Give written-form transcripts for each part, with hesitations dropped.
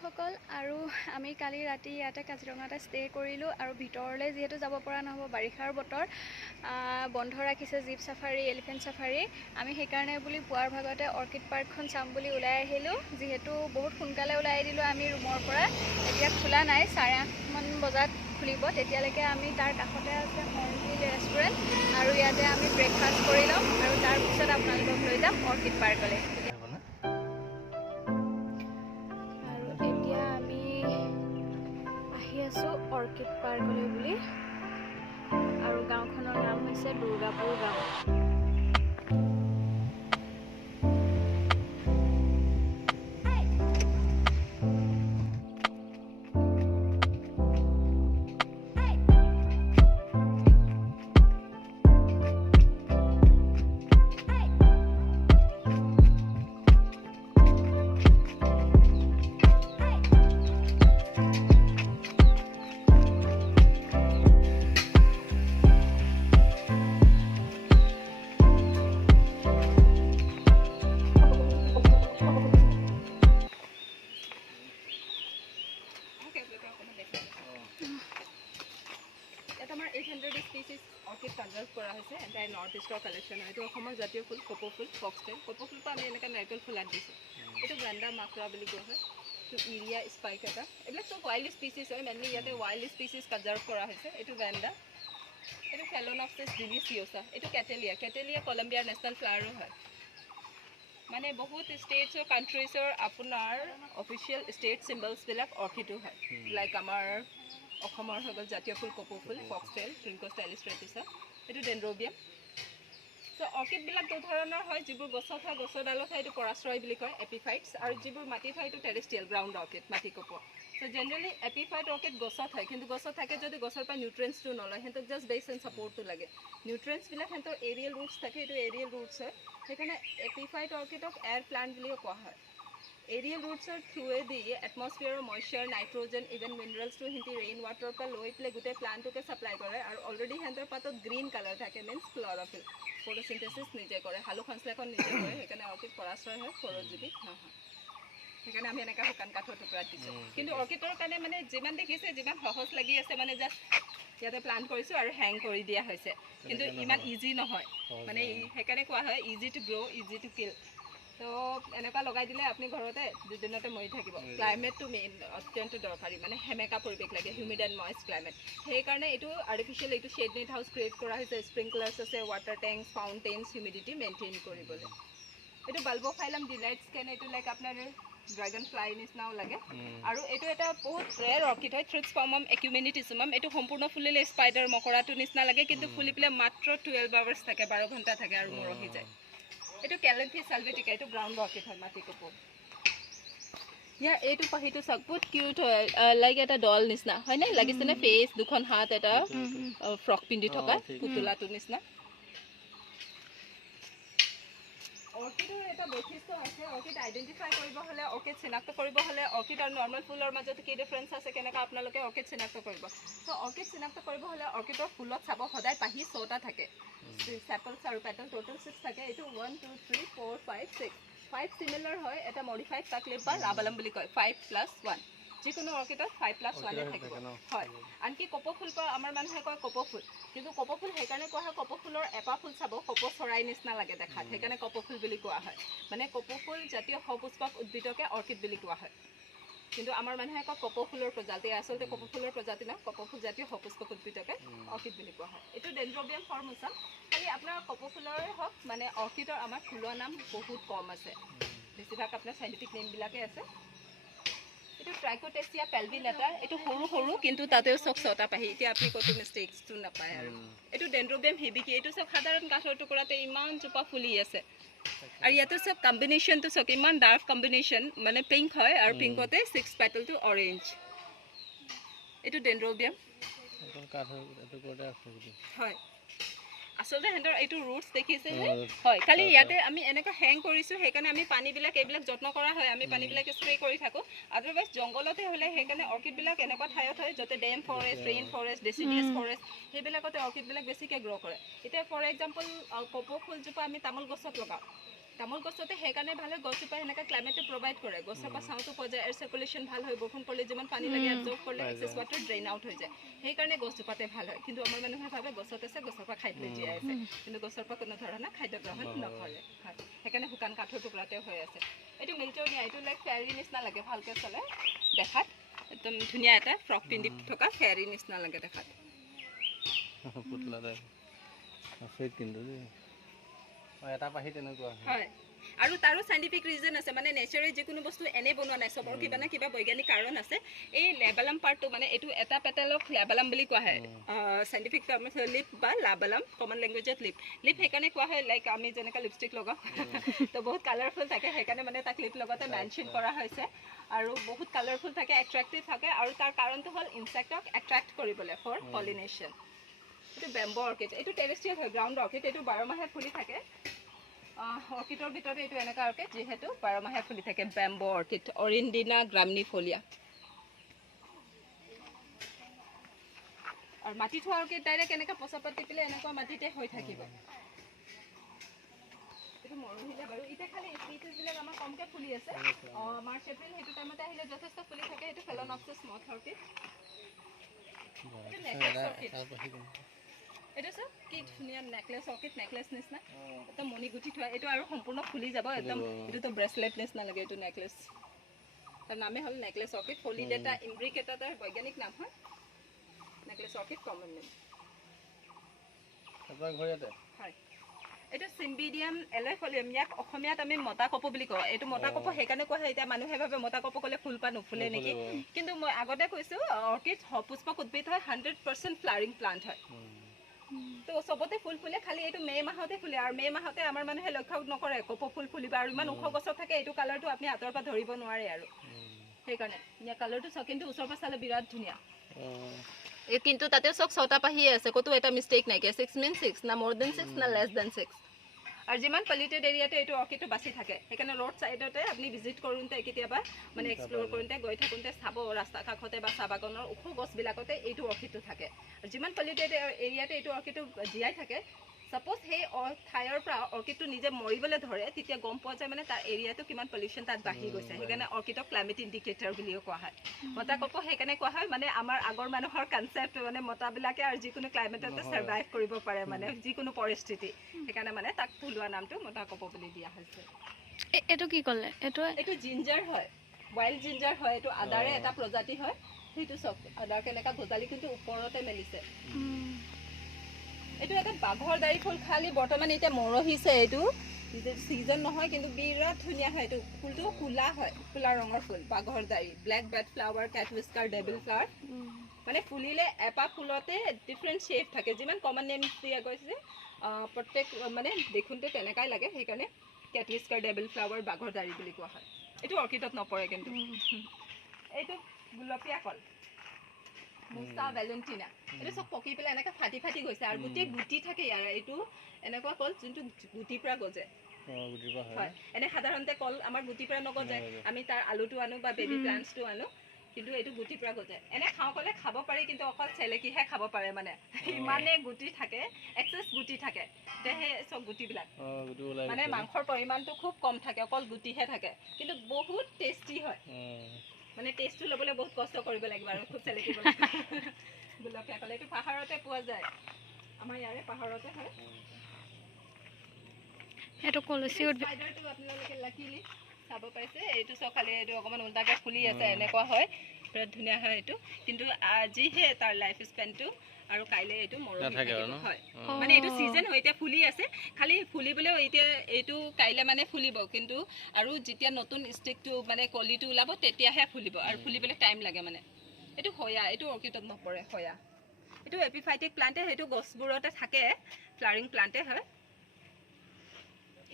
বন্ধুসকল আৰু আমি কালি ৰাতি ইয়াতে কাজিৰঙাতে ষ্টে কৰিলোঁ আৰু ভিতৰলৈ যিহেতু যাব পৰা নহ'ব বাৰিষাৰ বতৰ বন্ধ ৰাখিছে জীপ চাফাৰী এলিফেণ্ট চাফাৰী আমি সেইকাৰণে বুলি পুৱাৰ ভাগতে অৰ্কিড পাৰ্কখন চাম বুলি ওলাই আহিলোঁ যিহেতু বহুত সোনকালে ওলাই দিলোঁ আমি ৰুমৰ পৰা এতিয়া খোলা নাই 8:30মান বজাত খুলিব তেতিয়ালৈকে আমি তাৰ কাষতে আছে হৰ্ণবিল ৰেষ্টুৰেণ্ট আৰু ইয়াতে আমি ব্ৰেকফাষ্ট কৰি ল'ম আৰু তাৰপিছত আপোনালোকক লৈ যাম অৰ্কিড পাৰ্কলৈ অৰ্কিড পাৰ্কলৈ বুলি আৰু গাঁওখনৰ নাম হৈছে দুৰ্গাপুৰ গাঁও Orchid conserve kora hoise entire north east collection etu okhomor jatiyo phul kopo phul foxtail kopo phul ko ami enaka narikol phulat disu etu ganda makra boli koa hoy to area spike eta eblak to wild species hoy mainly yate wild species conserve kora hoise etu ganda etu phalaenopsis deliciosa etu catelia colombia national flower hoy mane bahut states or countries or apunar official state symbols bilak orchid hoy like amar অসমৰ হগল জাতীয় ফুল কপৌ ফুল foxtail ট্ৰিংকোষ্টা ইলিষ্ট্ৰেটিছা এটো ডেনড্ৰবিয়াম so orchid বিলাক দু ধৰণৰ হয় যিবোৰ গছত হয় গছৰ ডালত হয় এটো পৰাশ্ৰয় বুলি কয় এপিফাইটছ আৰু যিবোৰ মাটিত হয় এটো টেৰেষ্ট্ৰিয়েল গ্ৰাউণ্ড অৰ্কিড মাটি কপৌ সো জেনাৰেলি এপিফাইট অৰ্কিড গছত হয় কিন্তু গছত থাকে যদি গছৰ পৰা নিউট্ৰিয়েন্টছটো নলয় হেতক জাস্ট বেস এন্ড সাপোৰ্টটো লাগে নিউট্ৰিয়েন্টছ বিলাক হেতৰ এৰিয়েল ৰুটছ থাকে এটো এৰিয়েল ৰুটছ হয় সেইকাৰণে এপিফাইট অৰ্কিডক এয়াৰ প্লান্ট বুলিও কোৱা হয় Aerial roots are through the atmosphere of moisture, nitrogen, even minerals to hinti rainwater pa loi play gute plant to ke supply kore aru already hentor patot green color thake means chlorophyll photosynthesis nije kore halu khansla kon nije kore hekane orchid parasroy hoy porojibi na hoy hekane ami enaka hukan kathor tupra disu kintu orchid or kane mane jiman dekhise jiman সহজ লাগি আছে মানে just ইয়াতে plant কৰিছো আৰু hang কৰি দিয়া হৈছে কিন্তু ইমান ইজি নহয় মানে হেকানে কোৱা হয় easy to grow easy to kill তো এনেকা লগাই দিলে আপনি ঘৰতে দুদিনতে মৰি থাকিব ক্লাইমেট টু মেইন অত্যন্ত দৰকাৰী মানে হেমেকা পৰিবেশ লাগে হিউমিড এণ্ড ময়েষ্ট ক্লাইমেট সেই কাৰণে এটো আৰ্টিফিশিয়াল এটো শেড নেট হাউস ক্ৰিয়েট কৰা হৈছে স্প্ৰিংকলাৰ্ছ আছে ওয়াটাৰ ট্যাঙ্ক ফাউন্টেন্স হিউমিডিটি মেইনটেইন কৰিবলৈ এটো বাল্বোফাইলাম ডিলাইটস কেন এটো লাইক আপোনাৰ ড্ৰাগন ফ্লাই নিচিনাও লাগে আৰু এটো এটা বহুত ৰেয়াৰ অৰ্কিড হয় থ্ৰিপছপামম একুমেনিটিছামম এটো সম্পূৰ্ণ ফুলিলে স্পাইডাৰ মকৰাটো নিচিনা লাগে কিন্তু ফুলি পেলে মাত্ৰ 12 আৱাৰ্ছ থাকে 12 ঘণ্টা থাকে আৰু মৰহি যায় এটো ক্যালেন্থিছ সালভেটিকা এটো গ্ৰাউণ্ড অৰ্কিড হয় মাটি কপৌ ইয়া এটো পাহিটো সবুত কিউট হয় লাইক এটা ডল নিচিনা হয় না লাগিছে না ফেস দুখন হাত এটা ফ্ৰক পিন্ধি থকা পুতলাটো নিচিনা অৰ্কিডৰ এটা বৈশিষ্ট্য আছে অৰ্কিড আইডেন্টিফাই কৰিব হলে অৰ্কিড চিনাক্ত কৰিব হলে অৰ্কিড আৰু নৰ্মাল ফুলৰ মাজত কি ডিফাৰেন্স আছে কেনেকা আপোনালোকে অৰ্কিড চিনাক্ত কৰিব সো অৰ্কিড চিনাক্ত কৰিব হলে অৰ্কিডৰ ফুলত চাব সদায় পাহি 6টা থাকে sepals আৰু petal total 6 থাকে এটো 1 2 3 4 5 6 5 সিমিলার হয় এটা মডিফাইড কাকলেপ বা রাবালাম বুলি কয় 5+1 যিকোনো অৰ্কিডত 5+1 থাকিব হয় আনকি কপৌ ফুল পা আমাৰ মানুহে কয় কপৌ ফুল কিন্তু কপৌ ফুল হেকাৰণে কোৱা হয় কপৌ ফুলৰ এপা ফুল চাব কপৌ চৰাই নিচিনা লাগে দেখাত হেকাৰণে কপৌ ফুল বুলি কোৱা হয় মানে কপৌ ফুল জাতীয় সপুষ্পক উদ্ভিদকে অৰ্কিড বুলি কোৱা হয় কিন্তু আমাৰ মানুহে কয় কপৌ ফুলৰ প্ৰজাতি আসলতে কপৌ ফুলৰ প্ৰজাতি না কপৌ ফুল জাতীয় সপুষ্পক উদ্ভিদকে অৰ্কিড বুলি কোৱা হয় এটো ডেনড্ৰবিয়াম ফৰ্মোসা খালি আপোনাৰ কপৌ ফুলৰে হক মানে অৰ্কিডৰ আমাৰ ফুলৰ নাম বহুত কম আছে বেছিভাগ আপোনাৰ সাইন্টিফিক নেম বিলাকে আছে এটো ট্ৰাইকোটেচিয়া পেলভিনেটা এটো সৰু সৰু কিন্তু তাতেও সক ছটা পাহি এতিয়া আপনি কত মিস্টেকস টু নাপায় আৰু এটো ডেনড্ৰবিয়াম হিবিকি এটো সব সাধাৰণ কাঠৰ টুকুৰাতে ইমান চুপা ফুলি আছে আৰু ইয়াতে সব কম্বিনেশন তো সক ইমান ডাৰ্ক কম্বিনেশন মানে পিঙ্ক হয় আৰু পিঙ্কতে 6 পেটাল টু অৰেঞ্জ এটো ডেনড্ৰবিয়াম এখন কাঠৰ টুকুৰাতে আছে হয় আসলে হেন্ডৰ এটো ৰুটস দেখিছে যে হয় খালি ইয়াতে আমি এনেকা হ্যাং কৰিছো হেকানে আমি পানী বিলাক এইবিলাক যত্ন কৰা হয় আমি পানী বিলাক স্প্ৰে কৰি থাকো আদাৰৱাইজ জংগলতে হলে হেকানে অৰ্কিড বিলাক এনেকা ঠাইত হয় যতে damp forest rain forest deciduous forest হেবিলাকতে অৰ্কিড বিলাক বেছিকে গ্ৰো কৰে এটা ফৰ এক্সাম্পল কপৌ ফুল জোপা আমি তামোল গছত লগাও তামোল গছতে সেইকাৰণে ভাল হয় গছজোপা সেনেকৈ ক্লাইমেটটো প্ৰভাইড কৰে গছৰ পৰা চাউটো পোৱা যায় এয়াৰ চাৰ্কুলেশ্যন ভাল হয় বৰষুণ পৰিলে যিমান পানী লাগে এবজৰ্ব কৰিলে এক্সেছ ৱাটাৰ ড্ৰেইন আউট হৈ যায় সেইকাৰণে গছজোপাতে ভাল হয় কিন্তু আমাৰ মানুহে ভাবে গছত আছে গছৰ পৰা খাদ্য জীয়াই আছে কিন্তু গছৰ পৰা কোনো ধৰণৰ খাদ্য গ্ৰহণ নকৰে হয় সেইকাৰণে শুকান কাঠৰ টুকুৰাতে হৈ আছে এইটো মিল্টনিয়া এইটো লাইক ফেয়াৰী নিচিনা লাগে ভালকৈ চলে দেখাত একদম ধুনীয়া এটা ফ্ৰক পিন্ধি থকা ফেয়াৰী নিচিনা লাগে দেখাত হয় আৰু তাৰো চাইণ্টিফিক ৰিজন আছে মানে নেচাৰেল যিকোনো বস্তু এনেই বনোৱা নাই চবৰ কিবা না কিবা বৈজ্ঞানিক কাৰণ আছে এই লেবালাম পাৰ্টটো মানে এইটো এটা পেটেলক লেবালাম বুলি কোৱা হয় চাইণ্টিফিক টাৰ্ম লিপ বা লাবালাম কমন লেংগুৱেজত লিপ সেইকাৰণে কোৱা হয় লাইক আমি যেনেকৈ লিপষ্টিক লগাওঁ তো বহুত কালাৰফুল থাকে সেইকাৰণে মানে তাক লিপ লগতে মেনশ্যন কৰা হৈছে আৰু বহুত কালাৰফুল থাকে এট্ৰেক্টিভ থাকে আৰু তাৰ কাৰণটো হ'ল ইনচেক্টক এট্ৰেক্ট কৰিবলৈ ফৰ পলিনেশ্যন এইটো বেম্বো অৰ্কিড এইটো টেৰেষ্ট্ৰিয়েল হয় গ্ৰাউণ্ড অৰ্কিড এইটো 12 মাহে ফুলি থাকে অৰ্কিডৰ ভিতৰতে এইটো এনেকুৱা অৰ্কিড যিহেতু 12 মাহে ফুলি থাকে বেম্বো অৰ্কিড অৰিণ্ডিনা গ্ৰামনিফোলিয়া আৰু মাটি থোৱা অৰ্কিড ডাইৰেক্ট এনেকৈ পচা পাতি পেলাই এনেকুৱা মাটিতে হৈ থাকিব এইটো মৰহিলে বাৰু এতিয়া খালি স্পিচিছবিলাক আমাৰ কমকৈ ফুলি আছে মাৰ্চ এপ্ৰিল সেইটো টাইমতে আহিলে যথেষ্ট ফুলি থাকে সেইটো ফেলনপছিছ মথ অৰ্কিড এইটো নেকলেছ অৰ্কিড এইটো চব কি ধুনীয়া নেকলেছ অৰ্কিড নেকলেছ নিচিনা একদম মণি গুঠি থোৱা এইটো আৰু সম্পূৰ্ণ ফুলি যাব একদম এইটোতো ব্ৰেচলেট নিচিনা লাগে এইটো নেকলেছ তাৰ নামেই হ'ল নেকলেছ অৰ্কিড ফলিড এটা ইম্ব্ৰিক এটা তাৰ বৈজ্ঞানিক নাম হয় নেকলেছ অৰ্কিড কমন নেম হয় এইটো চিম্বিডিয়াম এলেফলিয়াম ইয়াক অসমীয়াত আমি মতা কপৌ বুলি কওঁ এইটো মতা কপৌ সেইকাৰণে কোৱা হয় এতিয়া মানুহে ভাবে মতা কপৌ ক'লে ফুলপা নুফুলে নেকি কিন্তু মই আগতে কৈছোঁ অৰ্কিড সপুষ্পক উদ্ভিদ হয় 100% ফ্লাৱাৰিং প্লাণ্ট হয় তো চবতে ফুল ফুলে খালি এইটো মে' মাহতে ফুলে আৰু মে' মাহতে আমাৰ মানুহে লক্ষ্য নকৰে কপৌ ফুল ফুলিব আৰু ইমান ওখ গছত থাকে এইটো কালাৰটো আপুনি আঁতৰ পৰা ধৰিব নোৱাৰে আৰু সেইকাৰণে ইয়াৰ কালাৰটো চাওক কিন্তু ওচৰৰ পৰা চালে বিৰাট ধুনীয়া কিন্তু তাতে চাওক 6টা পাহিয়ে আছে ক'তো এটা মিষ্টেক নাইকিয়া 6 means 6 না more than 6 না less than 6 আৰু যিমান পলিউটেড এৰিয়াতে এইটো অৰ্কিডটো বাচি থাকে সেইকাৰণে ৰ'ড ছাইডতে আপুনি ভিজিট কৰোঁতে কেতিয়াবা মানে এক্সপ্ল'ৰ কৰোঁতে গৈ থাকোঁতে চাব ৰাস্তা কাষতে বা চাহ বাগানৰ ওখ গছবিলাকতে এইটো অৰ্কিডটো থাকে আৰু যিমান পলিউটেড এৰিয়াতে এইটো অৰ্কিডটো জীয়াই থাকে সাপোজ সেই ঠাইৰ পৰা অৰ্কিডটো নিজে মৰিবলৈ ধৰে তেতিয়া গম পোৱা যায় মানে তাৰ এৰিয়াটো কিমান পলিউশ্যন তাত বাঢ়ি গৈছে সেইকাৰণে অৰ্কিডক ক্লাইমেট ইণ্ডিকেটৰ বুলিও কোৱা হয় মতা কপৌ সেইকাৰণে কোৱা হয় মানে আমাৰ আগৰ মানুহৰ কনচেপ্ট মানে মতাবিলাকে আৰু যিকোনো ক্লাইমেটতে ছাৰ্ভাইভ কৰিব পাৰে মানে যিকোনো পৰিস্থিতি সেইকাৰণে মানে তাক থলুৱা নামটো মতা কপৌ বুলি দিয়া হৈছে এইটো কি ক'লে এইটো জিঞ্জাৰ হয় ৱাইল্ড জিঞ্জাৰ হয় এইটো আদাৰে এটা প্ৰজাতি হয় সেইটো চব আদাৰ কেনেকুৱা গজালি কিন্তু ওপৰতে মেলিছে এইটো এটা বাঘৰ দাড়ি ফুল খালি বৰ্তমান এতিয়া মৰহিছে এইটো ছিজন নহয় কিন্তু বিৰাট ধুনীয়া হয় এইটো ফুলটো ক'লা হয় ক'লা ৰঙৰ ফুল বাঘৰ দাড়ি ব্লেক বেড ফ্লাৱাৰ কেট হুইস্কাৰ ডেভিল ফ্লাৱাৰ মানে ফুলিলে এপাহ ফুলতে ডিফাৰেণ্ট শ্বেপ থাকে যিমান কমন নেম দিয়া গৈছে প্ৰত্যেক মানে দেখোঁতে তেনেকাই লাগে সেইকাৰণে কেট হুইস্কাৰ ডেভিল ফ্লাৱাৰ বাঘৰ দাড়ি বুলি কোৱা হয় এইটো অৰ্কিডত নপৰে কিন্তু এইটো গুলপীয়া কল মুস্তা ভেলেণ্টিনা এইটো চব পকি পেলাই এনেকৈ ফাটি ফাটি গৈছে আৰু গোটেই গুটি থাকে ইয়াৰ এইটো এনেকুৱা কল যোনটো গুটিৰ পৰা গজে হয় এনে সাধাৰণতে কল আমাৰ গুটিৰ পৰা নগজে আমি তাৰ আলুটো আনো বা বেবী প্লাণ্টছটো আনো কিন্তু এইটো গুটিৰ পৰা গজে এনে খাওঁ ক'লে খাব পাৰি কিন্তু অকল চেলেকিহে খাব পাৰে মানে ইমানে গুটি থাকে এক্সেছ গুটি থাকে সেই চব গুটিবিলাক মানে মাংসৰ পৰিমাণটো খুব কম থাকে অকল গুটিহে থাকে কিন্তু বহুত টেষ্টি হয় মানে টেষ্টটো ল'বলৈ বহুত কষ্ট কৰিব লাগিব আৰু খুব চেলেকিব লাগিব গুলপীয়া কল এইটো পাহাৰতে পোৱা যায় আমাৰ ইয়াৰে পাহাৰতে হয় এইটো কলচি স্পাইডাৰটো আপোনালোকে লাকিলি চাব পাইছে এইটো চব খালি এইটো অকণমান উল্টাকৈ ফুলি আছে এনেকুৱা হয় বিৰাট ধুনীয়া হয় এইটো কিন্তু আজিহে তাৰ লাইফ স্পেনটো আৰু কাইলৈ এইটো মৰহি থাকিব হয় মানে এইটো ছিজন হয় এতিয়া ফুলি আছে খালি ফুলিবলৈও এতিয়া এইটো কাইলৈ মানে ফুলিব কিন্তু আৰু যেতিয়া নতুন ষ্টিকটো মানে কলিটো ওলাব তেতিয়াহে ফুলিব আৰু ফুলিবলৈ টাইম লাগে মানে এইটো হয়া এইটো অৰ্কিডত নপৰে হয়া এইটো এপিফাইটিক প্লাণ্টে সেইটো গছবোৰতে থাকে ফ্লাৱাৰিং প্লাণ্টে হয়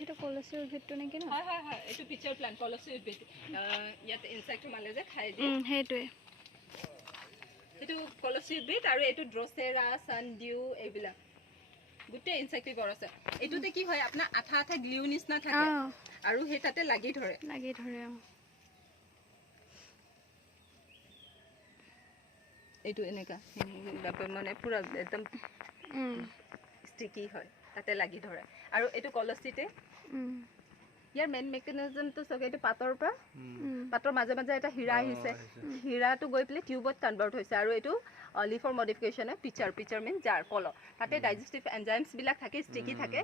এইটো কলচি উদ্ভিদটো নেকি ন হয় হয় হয় এইটো পিকচাৰ প্লাণ্ট কলচি উদ্ভিদ ইয়াত ইনচেক্ট সোমালে যে খাই দিয়ে সেইটোৱে এইটো কলচি উদ্ভিদ আৰু এইটো ড্ৰচেৰা চানডিউ এইবিলাক গোটেই ইনচেক্টিভৰ আছে এইটোতে কি হয় আপোনাৰ আঠা আঠা গ্লিউ নিচিনা থাকে আৰু সেই তাতে লাগি ধৰে এইটো এনেকা মানে পুৰা একদম ষ্টিকি হয় তাতে লাগি ধৰে আৰু এইটো কলচিতে ইয়াৰ মেইন মেকানিজমটো চাগে এইটো পাতৰ পৰা পাতৰ মাজে মাজে এটা হীৰা আহিছে হীৰাটো গৈ পেলাই টিউবত কনভাৰ্ট হৈছে আৰু এইটো লিফৰ মডিফিকেশ্যন হয় পিচাৰ মিন জাৰ পল তাতে ডাইজেষ্টিভ এনজাইমছবিলাক থাকে ষ্টিকি থাকে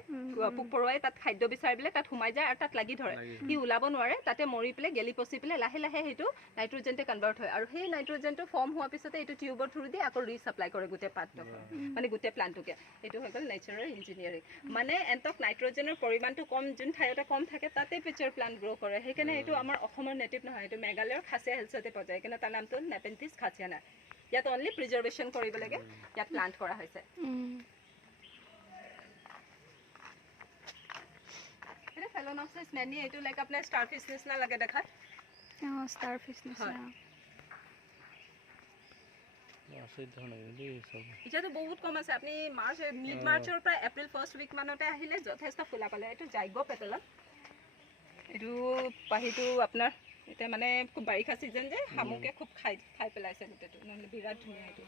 পোক পৰুৱাই তাত খাদ্য বিচাৰি পেলাই তাত সোমাই যায় আৰু তাত লাগি ধৰে সি ওলাব নোৱাৰে তাতে মৰি পেলাই গেলি পচি পেলাই লাহে লাহে সেইটো নাইট্ৰজেনতে কনভাৰ্ট হয় আৰু সেই নাইট্ৰজেনটো ফৰ্ম হোৱাৰ পিছতে এইটো টিউবৰ থ্ৰু দি আকৌ ৰিচাপ্লাই কৰে গোটেই পাতটো মানে গোটেই প্লান্টটোকে এইটো হৈ গ'ল নেচাৰেল ইঞ্জিনিয়াৰিং মানে এণ্টক নাইট্ৰজেনৰ পৰিমাণটো কম যোন ঠাইতে কম থাকে তাতে পিচাৰ প্লান্ট গ্ৰ' কৰে সেইকাৰণে এইটো আমাৰ অসমৰ নেটিভ নহয় এইটো মেঘালয়ৰ খাচিয়া হিলছতে পোৱা যায় সেইকাৰণে তাৰ নামটো নেপেণ্টিছ খাচিয়ানা ইয়াত অনলি প্ৰিজাৰ্ভেশ্যন কৰিব লাগে ইয়াত প্লান্ট কৰা হৈছে এটা ফেলোনক্সিছ মেনি এইটো লাইক আপোনাৰ ষ্টাৰফিছ নিচিনা লাগে দেখাত ষ্টাৰফিছ নিচিনা এতিয়াতো বহুত কম আছে আপুনি মিড মাৰ্চৰ পৰা এপ্ৰিল ফাৰ্ষ্ট উইক মানতে আহিলে যথেষ্ট ফুলা পালে এইটো জাইগ' পেটেলন এইটো পাহিটো আপোনাৰ এতিয়া মানে খুব বাৰিষা ছিজন যে শামুকে খুব খাই পেলাইছে গোটেইটো নহ'লে বিৰাট ধুনীয়া এইটো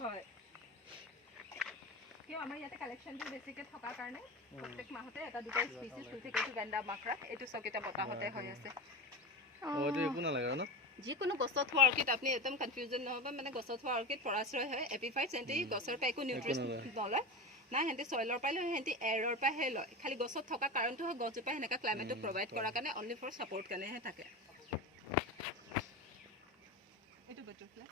হয় কিয় আমাৰ ইয়াতে কালেকশ্যনটো বেছিকৈ থকাৰ কাৰণে প্ৰত্যেক মাহতে এটা দুটা স্পিচিছ হৈ থাকে এইটো গেণ্ডা মাকৰা এইটো চব এটা বতাহতে হৈ আছে যিকোনো গছত হোৱা অৰ্কিড আপুনি একদম কনফিউজন নহ'ব মানে গছত হোৱা অৰ্কিড পৰাশ্ৰয় হয় এপিফাইটছ সিহঁতি গছৰ পৰা একো নিউট্ৰিয়েণ্ট নলয় না সিহঁতি চইলৰ পৰাই লয় সিহঁতি এয়াৰৰ পৰাহে লয় খালি গছত থকা কাৰণটো হয় গছজোপাই সেনেকুৱা ক্লাইমেটটো প্ৰভাইড কৰাৰ কাৰণে অনলি ফৰ ছাপৰ্ট কাৰণেহে থাকে এইটো বাটাৰফ্লাই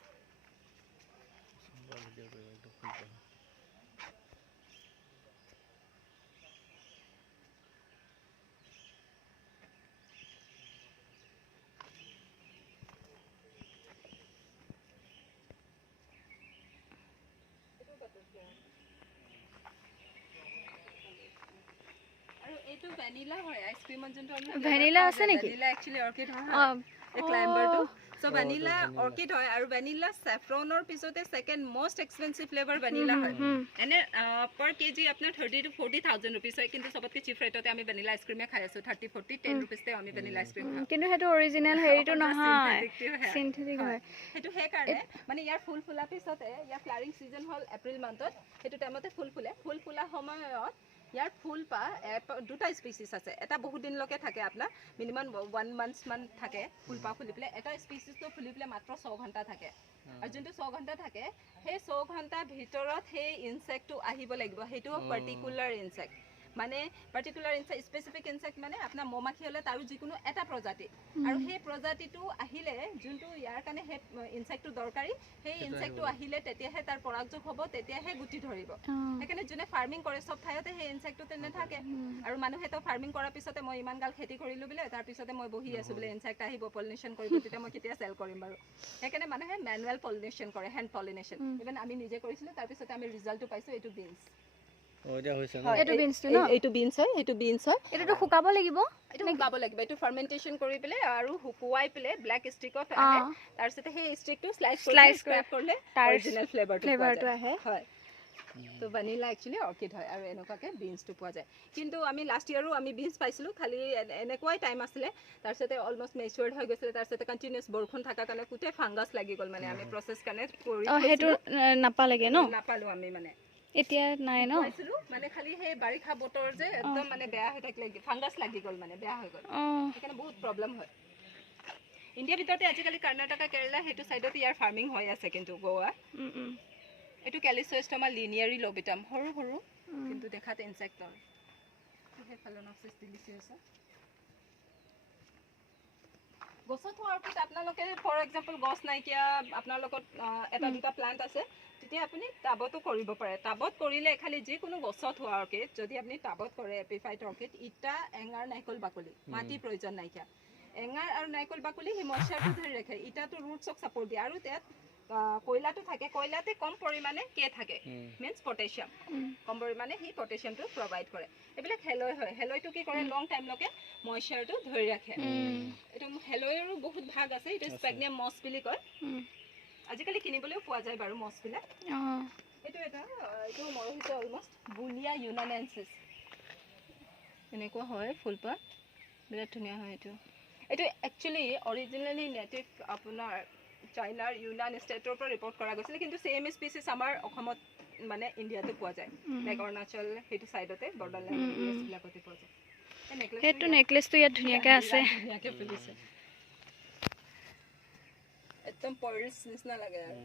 আৰু এইটো ভ্যানিলা হয় আইসক্ৰীমত যোনটো আমি ভ্যানিলা আছে নেকি ভ্যানিলা একচুয়ালি অৰ্কিড হয় এই ক্লাইম্বাৰটো সো ভ্যানিলা অৰ্কিড হয় আৰু ভ্যানিলা স্যাফ্ৰনৰ পিছতে second most expensive flavour vanilla হয় এনে পাৰ কেজি আপোনাৰ 30 to 40,000 रुपीस হয় কিন্তু সবতকে চিপ ৰেটতে আমি ভ্যানিলা আইসক্ৰীমে খাই আছো 30 40 10 रुपीस তে আমি ভ্যানিলা আইসক্ৰীম খাওঁ কিন্তু হেটো অৰিজিনাল হেৰিটো নহয় সিনথেটিক হয় হেটো হে কাৰণে মানে ইয়াৰ ফুল ফুলা পিছতে ইয়াৰ ফ্লাৱাৰিং সিজন হল এপ্ৰিল মান্থত হেটো টাইমতে ফুল ফুলা সময়ত ইয়াৰ ফুল পা দুটা স্পিচিছ আছে এটা বহুত দিন লকে থাকে আপোনাৰ মিনিমাম 1 মান্থস মান থাকে ফুল পা ফুলি পেলে এটা স্পিচিছটো ফুলি পেলে মাত্ৰ 6 ঘণ্টা থাকে আৰু যোনটো 6 ঘণ্টা থাকে সেই 6 ঘণ্টা ভিতৰত সেই ইনসেক্টটো আহিব লাগিব হেটো পাৰ্টিকুলাৰ ইনসেক্ট মানে পাৰ্টিকুলাৰ ইনসেক্ট স্পেসিফিক ইনসেক্ট মানে আপোনাৰ মৌমাখি হলে তাৰো যিকোনো এটা প্ৰজাতি আৰু সেই প্ৰজাতিটো আহিলে যোনটো ইয়াৰ কাৰণে হে ইনসেক্টটো দৰকাৰী সেই ইনসেক্টটো আহিলে তেতিয়াহে তাৰ পৰাগযোগ হ'ব তেতিয়াহে গুটি ধৰিব সেইকাৰণে যোনে ফাৰ্মিং কৰে সব ঠাইতে সেই ইনসেক্টটো তেনে থাকে আৰু মানুহে তো ফাৰ্মিং কৰাৰ পিছতে মই ইমান গাল খেতি কৰিলো বিলে তাৰ পিছতে মই বহি আছো বিলে ইনসেক্ট আহিব পলিনেশন কৰিব তেতিয়া মই কেতিয়া সেল কৰিম বাৰু সেইকাৰণে মানুহে ম্যানুয়াল পলিনেশন কৰে হ্যান্ড পলিনেশন ইভেন আমি নিজে কৰিছিলো তাৰ পিছতে আমি ৰিজাল্টটো পাইছো এইটো বিনছ এটা হৈছে ন এটো বিনছ ন এইটো বিনছ হয় এটো শুকাব লাগিব এটো শুকাব লাগিব এটো ফাৰ্মেন্টেশন কৰি পেলে আৰু হুকুৱাই পেলে ব্ল্যাক ষ্টিকত আহে তাৰ পিছতে সেই ষ্টিকটো স্লাইস কৰিলে অৰিজিনাল ফ্লেভাৰটো আহে হয় তো ভ্যানিলা একচুয়ালি অৰ্কিড হয় আৰু এনেকুৱাকে বিনছটো পোৱা যায় কিন্তু আমি লাষ্ট ইয়াৰো আমি বিনছ পাইছিলো খালি এনেকুৱাই টাইম আছিলে তাৰ পিছতে অলমোস্ট মেচুৰড হৈ গৈছিল তাৰ পিছতে কন্টিনিউয়াস বৰষুণ থাকা কাৰণে কুটে ফাংগাছ লাগি গল মানে আমি প্ৰসেস কাৰণে কৰি হেটো নাপালেগে ন নাপালো আমি মানে এতিয়া নাই ন পাইছিলো মানে খালি হে বাৰিখা বতৰ যে একদম মানে বেয়া হৈ থাকিলে ফাংগাছ লাগি গল মানে বেয়া হৈ গল সেইকাৰণে বহুত প্ৰবলেম হয় ইন্ডিয়া ভিতৰতে আজিকালি কৰ্ণাটকা কেৰালা হেতু সাইডত ইয়াৰ ফাৰ্মিং হৈ আছে কিন্তু গোৱা এটো ক্যালিসোস্টোমা লিনিয়াৰি লোবিটাম হৰু হৰু কিন্তু দেখাতে ইনসেক্টৰ হে ফেলোনক্সিছ ডিলিচিয়াছ গছত অৰ্কিড আপোনালোকে ফৰ এক্সাম্পল গছ নাইকিয়া আপোনাৰ লগত এটা দুটা প্লান্ট আছে তেতিয়া আপুনি টাবতো কৰিব পাৰে টাবত কৰিলে খালি যিকোনো গছত হোৱা অৰ্কিড যদি আপুনি টাবত কৰে এপিফাইট অৰ্কিড ইটা এঙাৰ নাইকল বাকলি মাটি প্ৰয়োজন নাইকিয়া এঙাৰ আৰু নাইকল বাকলি হি মইশ্চাৰটো ধৰি ৰাখে ইটাটো ৰুটছক সাপোৰ্ট দিয়ে আৰু তাত কয়লাটো থাকে কয়লাতে কম পৰিমাণে কে থাকে মিন্স পটাছিয়াম কম পৰিমাণে হি পটাছিয়ামটো প্ৰভাইড কৰে এবিলাক হেলয় হয় হেলয়টো কি কৰে লং টাইম লকে মইশ্চাৰটো ধৰি ৰাখে এটো হেলয়ৰো বহুত ভাগ আছে এটা স্পেগনিয়াম মছ বুলি কয় আজিকালি কিনিবলৈও পোৱা যায় বাৰু মছ বিলা এটো এটা এটো মৰহিছে অলমোস্ট বুলিয়া ইউনানেন্সিস এনেকুৱা হয় ফুলপা বিৰাট ধুনীয়া হয় এটো একচুয়ালি অৰিজিনালি নেটিভ আপোনাৰ চাইনাৰ ইউনান ষ্টেটৰ পৰা ৰিপৰ্ট কৰা গৈছিল কিন্তু সেম স্পিচিছ আমাৰ অসমত মানে ইণ্ডিয়াতে পোৱা যায় লাইক অৰুণাচল হেতু সাইডতে বৰ্ডাৰলাইন বিলাকতে পোৱা যায় সেইটো নেকলেছটো ইয়াত ধুনীয়াকৈ আছে ধুনীয়াকৈ ফুলিছে একদম পৰ্লছ নিচিনা লাগে আৰু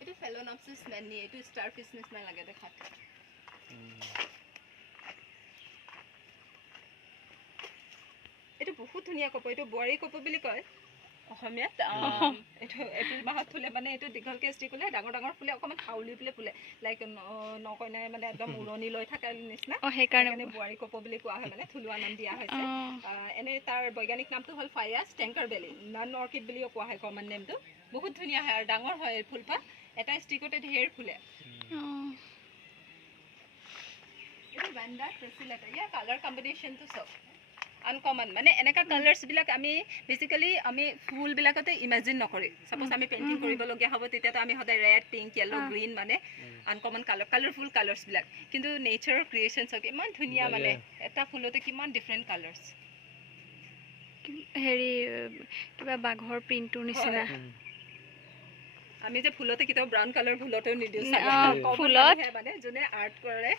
এইটো ফেলোনপচিছ মেনি এইটো ষ্টাৰফিছ নিচিনা লাগে দেখাত এইটো বহুত ধুনীয়া কপৌ এইটো বোৱাৰী কপৌ বুলি কয় অসমীয়াত এইটো এপ্ৰিল মাহত ফুলে মানে এইটো দীঘলকৈ ষ্টিক ফুলে ডাঙৰ ডাঙৰ ফুলে অকণমান হাউলি পেলাই ফুলে লাইক নকইনাই মানে একদম উৰণি লৈ থকা নিচিনা সেইকাৰণে বোৱাৰী কপৌ বুলি কোৱা হয় মানে থলুৱা নাম দিয়া হৈছে এনেই তাৰ বৈজ্ঞানিক নামটো হ'ল ফায়াছ টেংকাৰ বেলি নন অৰ্কিড বুলিও কোৱা হয় কমন নেমটো বহুত ধুনীয়া হয় আৰু ডাঙৰ হয় এই ফুলপাহ এটা ষ্টিকতে ঢেৰ ফুলে এইটো ভেণ্ডা ক্ৰেচিলেটা ইয়াৰ কালাৰ কম্বিনেশ্যনটো চব আনকমন মানে এনেকা কালাৰ্ছ বিলাক আমি বেসিক্যালি আমি ফুল বিলাকতে ইমাজিন নকৰি সাপোজ আমি পেইন্টিং কৰিব লগিয়া হ'ব তেতিয়াতো আমি হদাই ৰেড পিংক ইয়েলো গ্ৰীন মানে আনকমন কালাৰফুল কালাৰ্ছ বিলাক কিন্তু নেচাৰৰ ক্ৰিয়েশনছ হক ইমান ধুনিয়া মানে এটা ফুলতে কিমান ডিফাৰেন্ট কালাৰ্ছ হেৰি কিবা বাঘৰ প্ৰিন্টৰ নিচিনা আমি যে ফুলতে কিটা ব্ৰাউন কালাৰ ফুলতেও নিদিও ফুলত মানে যোনে আৰ্ট কৰে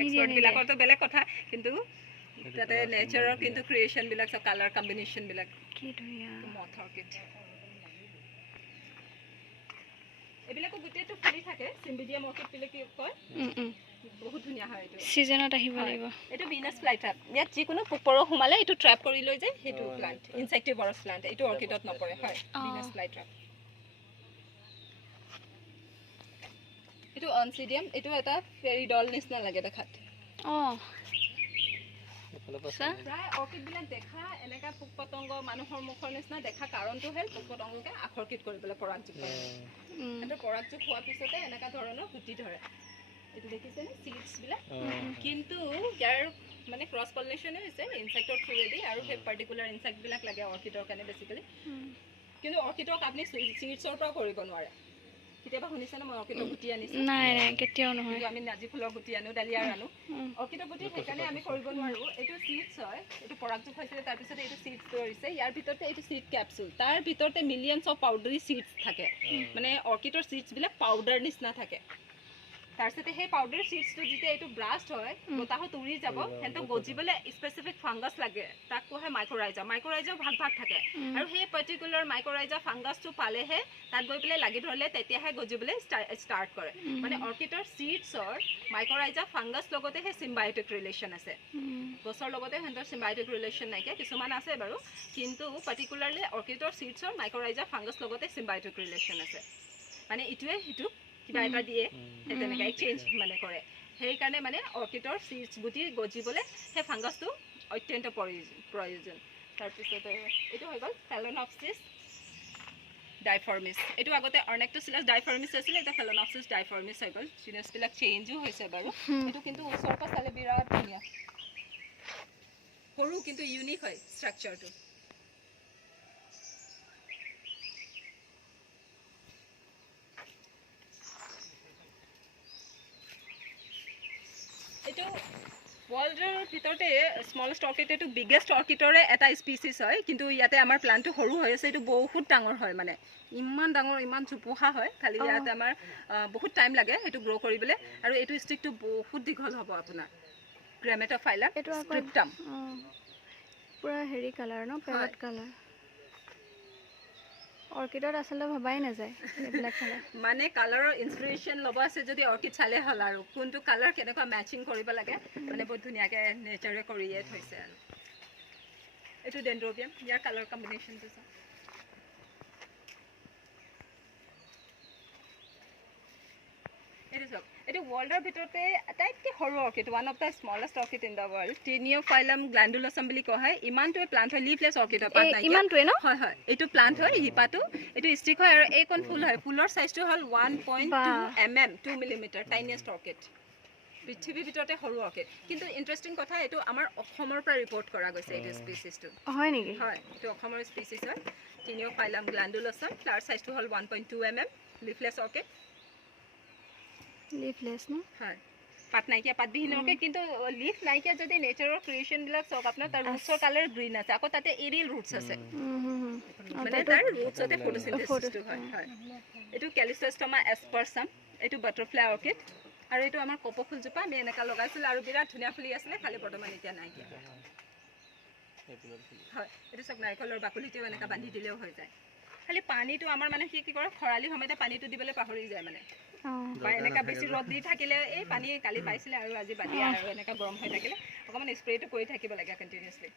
এক্সপাৰ্ট বিলাকৰতো বেলেগ কথা কিন্তু তাতে নেচাৰৰ কিন্তু ক্ৰিয়েশন বিলাক সব কালাৰ কম্বিনেশন বিলাক কি ধুনিয়া মথ অৰ্কিড এবিলাকো গুটেটো ফুলি থাকে সিম্বিডিয়াম অৰ্কিড বুলি কি কয় বহুত ধুনিয়া হয় এটো সিজনত আহিব লাগিব এটো ভিনাস ফ্লাইট্ৰাপ ইয়াত যিকোনো পোকপৰ হুমালে এটো ট্ৰ্যাপ কৰি লৈ যায় হেতু প্লান্ট ইনসেক্টিভৰছ প্লান্ট এটো অৰ্কিডত নপৰে হয় ভিনাস ফ্লাইট্ৰাপ এটো অনসিডিয়াম এটো এটা ফেৰি ডল নিচিনা লাগে দেখাত প্ৰায় অৰ্কিড বিলাক দেখা এনেকা পোক পতংগ মানুহৰ মুখৰ নিচিনা দেখা কাৰণটো হ'ল পোক পতংগকে আকৰ্ষিত কৰিবলৈ পৰাগযোগ কৰে এটা পৰাগযোগ হোৱাৰ পিছতে এনেকা ধৰণৰ গুটি ধৰে এটো দেখিছে নে সিডস বিলাক কিন্তু ইয়াৰ মানে ক্ৰছ পলিনেশন হৈছে ইনসেক্টৰ থ্ৰুৱেদি আৰু সেই পাৰ্টিকুলাৰ ইনসেক্ট বিলাক লাগে অৰ্কিডৰ কাৰণে বেসিক্যালি কিন্তু অৰ্কিডক আপুনি সিডছৰ পৰা কৰিব নোৱাৰে কেতিয়াবা শুনিছেনে মই অৰ্কিডৰ গুটি আনিছো নাই নাই কেতিয়াও নহয় আমি নাজি ফুলৰ গুটি আনো ডালিয়া আনো অৰ্কিডৰ গুটি সেইকাৰণে আমি কৰিব নোৱাৰো এইটো সিডছ হয় এইটো পৰাগযোগ হৈছিলে তাৰ পিছতে এইটো সিডছ ধৰিছে ইয়াৰ ভিতৰতে এইটো সিড ক্যাপসুল তাৰ ভিতৰতে মিলিয়নছ অফ পাউডাৰী সিডছ থাকে মানে অৰ্কিডৰ সিডছ বিলাক পাউডাৰ নিচিনা থাকে তাৰসতে সেই পাউডাৰ সিডছটো যেতিয়া এইটো ব্লাষ্ট হয় বতাহত উৰি যাব হেনটো গজিবলে স্পেসিফিক ফাংগাস লাগে তাক কোহে মাইক্ৰোৰাইজা ভাগ ভাগ থাকে আৰু সেই পাৰ্টিকুলাৰ মাইক্ৰোৰাইজা ফাংগাসটো পালেহে তাত গৈ পেলাই লাগি ধৰলে তেতিয়াহে গজিবলে ষ্টাৰ্ট কৰে মানে অৰ্কিডৰ সিডছৰ মাইক্ৰোৰাইজা ফাংগাস লগতে হে সিম্বায়োটিক ৰিলেশন আছে গছৰ লগতে হেনতৰ সিম্বায়োটিক ৰিলেশন নাই কিছুমান আছে বাৰু কিন্তু পাৰ্টিকুলাৰলি অৰ্কিডৰ সিডছৰ মাইক্ৰোৰাইজা ফাংগাস লগতে সিম্বায়োটিক ৰিলেশন আছে মানে ইটোৱে হিটু কিবা এটা দিয়ে তেনেকা এক্সচেঞ্জ মানে কৰে সেই কাৰণে মানে অৰ্কিডৰ সিডছ গুটি গজিবলে হে ফাংগাসটো অত্যন্ত প্ৰয়োজন তাৰ পিছতে এটো হৈ গল ফেলোনপচিছ ডাইফৰ্মিছ এটো আগতে অৰ্নেক্টোচিলাছ ডাইফৰ্মিছ আছিল এটা ফেলোনপচিছ ডাইফৰ্মিছ হৈ গল জিনাছ বিলাক চেঞ্জও হৈছে বাৰু এটো কিন্তু ওচৰৰ পৰা চালে বিৰাট ধুনীয়া সৰু কিন্তু ইউনিক হয় ষ্ট্ৰাকচাৰটো এটো ওয়াৰ্ল্ডৰ ভিতৰতে স্মলেষ্ট অৰ্কিড এটো বিগেষ্ট অৰ্কিডৰে এটা স্পিচিছ হয় কিন্তু ইয়াতে আমাৰ প্লান্টটো সৰু হৈ আছে এটো বহুত ডাঙৰ হয় মানে ইমান ডাঙৰ ইমান চুপোহা হয় খালি ইয়াতে আমাৰ বহুত টাইম লাগে এটো গ্ৰো কৰিবলে আৰু এটো ষ্টিকটো বহুত দীঘল হ'ব আপোনাৰ গ্ৰামেটোফাইলাম স্ক্ৰিপ্টাম পুৰা হেৰি কালাৰ ন পেৰট কালাৰ অৰ্কিডত আসলে ভবাই না যায় এইবিলাক কালাৰ মানে কালাৰৰ ইনস্পিৰেশন লব আছে যদি অৰ্কিড চালে হল আৰু কোনটো কালাৰ কেনেকা ম্যাচিং কৰিব লাগে মানে বহুত ধুনিয়াকে নেচাৰে কৰিয়ে থৈছে আৰু এটো ডেন্ড্ৰোবিয়াম ইয়াৰ কালাৰ কম্বিনেশনটো আছে এটো ওয়াৰ্ল্ডৰ ভিতৰতে আটাইতকৈ সৰু orchid one of the smallest orchid in the world টিনিওফাইলাম গ্ল্যান্ডুলোসাম বুলি কোৱা হয় ইমানটোৱে প্লান্ট হয় লিফলেছ অৰ্কিডৰ পাত নাই ইমানটোৱে ন হয় হয় এটো প্লান্ট হয় হিপাটো এটো ষ্টিক হয় আৰু এইকন ফুল হয় ফুলৰ সাইজটো হল 1.2 mm 2 মিলিমিটাৰ টাইনিয়েষ্ট অৰ্কিড পৃথিৱীৰ ভিতৰতে সৰু অৰ্কিড কিন্তু ইন্টাৰেষ্টিং কথা এটো আমাৰ অসমৰ পৰা ৰিপৰ্ট কৰা গৈছে এটো স্পিচিছটো হয় নেকি হয় এটো অসমৰ স্পিচিছ হয় টিনিওফাইলাম গ্ল্যান্ডুলোসাম ফ্লাৱাৰ সাইজটো হল 1.2 mm লিফলেছ অৰ্কিড লিফলেছ ন হয় পাত নাইকিয়া পাতবিহীনকে কিন্তু লিফ নাইকিয়া যদি নেচাৰৰ ক্ৰিয়েশ্যনবিলাক চাওক আপোনাৰ তাৰ ৰুটছৰ কালাৰ গ্ৰীণ আছে আকৌ তাতে এৰিয়েল ৰুটছ আছে মানে তাৰ ৰুটছতে ফটোচিনথেচিছটো হয় হয় এইটো কেলিষ্টেষ্টমা এস্পাৰছাম এইটো বাটাৰফ্লাই অৰ্কিড আৰু এইটো আমাৰ কপৌ ফুলজোপা আমি এনেকুৱা লগাইছিলোঁ আৰু বিৰাট ধুনীয়া ফুলি আছিলে খালি বৰ্তমান এতিয়া নাইকিয়া হয় এইটো চাওক নাৰিকলৰ বাকলিটোও এনেকুৱা বান্ধি দিলেও হৈ যায় খালি পানীটো আমাৰ মানে কি কৰে খৰালি সময়তে পানীটো দিবলৈ পাহৰি যায় মানে বা এনেকুৱা বেছি ৰ'দ দি থাকিলে এই পানী কালি পাইছিলে আৰু আজি বাদ দিয়া আৰু এনেকুৱা গৰম হৈ থাকিলে অকণমান স্প্ৰেটো কৰি থাকিব লাগে কণ্টিনিউছলি